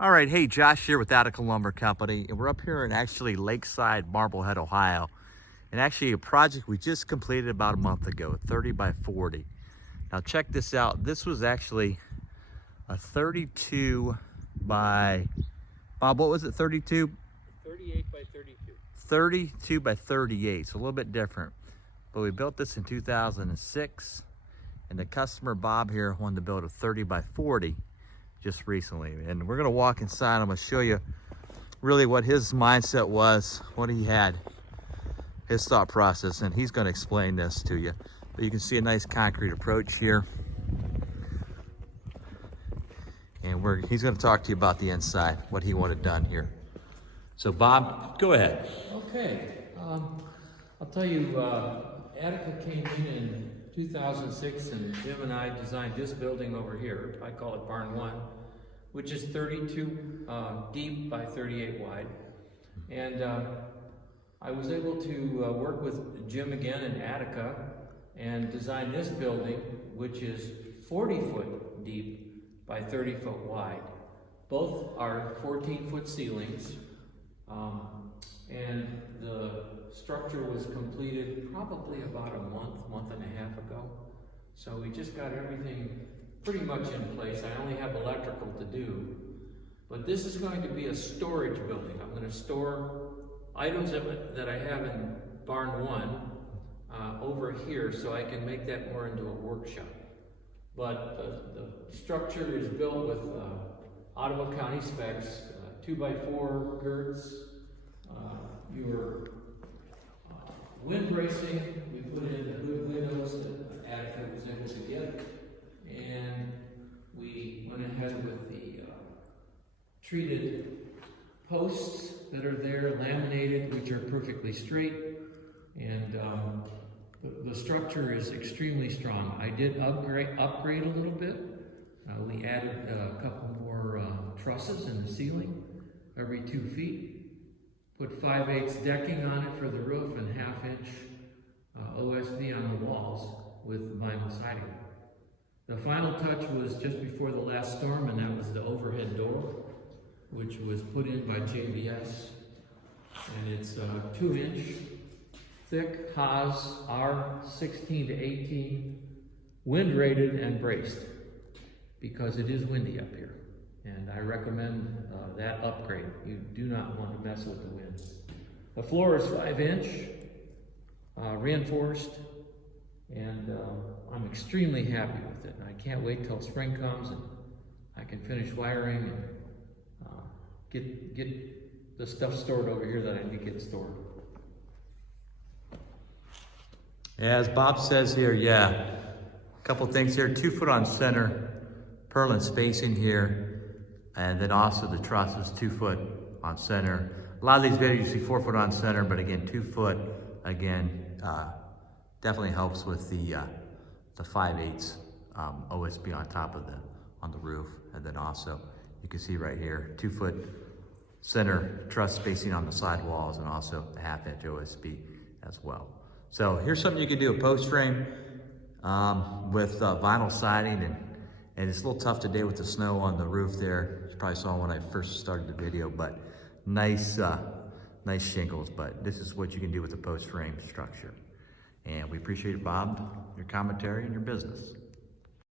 All right, hey, Josh here with Attica Lumber Company, and we're up here in actually Lakeside, Marblehead, Ohio, and actually a project we just completed about a month ago, 30 by 40. Now check this out. This was actually a 32 by, Bob, what was it, 32? 38 by 32. 32 by 38, so a little bit different. But we built this in 2006, and the customer, Bob here, wanted to build a 30 by 40 just recently. And we're gonna walk inside. I'm gonna show you really what his mindset was, what he had, his thought process, and he's gonna explain this to you. But you can see a nice concrete approach here. And he's gonna talk to you about the inside, what he wanted done here. So Bob, go ahead. Okay, I'll tell you, Attica came in 2006, and Jim and I designed this building over here. I call it Barn 1, which is 32 deep by 38 wide. And I was able to work with Jim again in Attica and design this building, which is 40 foot deep by 30 foot wide. Both are 14-foot ceilings. And the structure was completed probably about a month and a half ago. So we just got everything pretty much in place. I only have electrical to do. But this is going to be a storage building. I'm going to store items that I have in Barn 1 over here, so I can make that more into a workshop. But the structure is built with Ottawa County specs, 2x4 girts. Your wind bracing, we put in the hood windows that Attica was able to get, and we went ahead with the treated posts that are there, laminated, which are perfectly straight, and the structure is extremely strong. I did upgrade a little bit. We added a couple more trusses in the ceiling every 2 feet. Put 5/8 decking on it for the roof and 1/2 inch OSB on the walls with vinyl siding. The final touch was just before the last storm, and that was the overhead door, which was put in by JBS. And it's 2-inch thick Haas R16 to 18, wind rated and braced, because it is windy up here. And I recommend that upgrade. You do not want to mess with the wind. The floor is 5-inch, reinforced, and I'm extremely happy with it. And I can't wait till spring comes and I can finish wiring and get the stuff stored over here that I need to get stored. Yeah, as Bob says here, yeah, a couple things here. 2 foot on center, purlin spacing here. And then also the truss is 2 foot on center. A lot of these videos you see 4 foot on center, but again, 2 foot, again, definitely helps with the 5/8 OSB on top of on the roof. And then also, you can see right here, 2 foot center truss spacing on the sidewalls, and also a 1/2 inch OSB as well. So here's something you can do, a post frame with vinyl siding, and it's a little tough today with the snow on the roof there. You probably saw when I first started the video, but nice shingles. But this is what you can do with a post frame structure. And we appreciate it, Bob, your commentary and your business.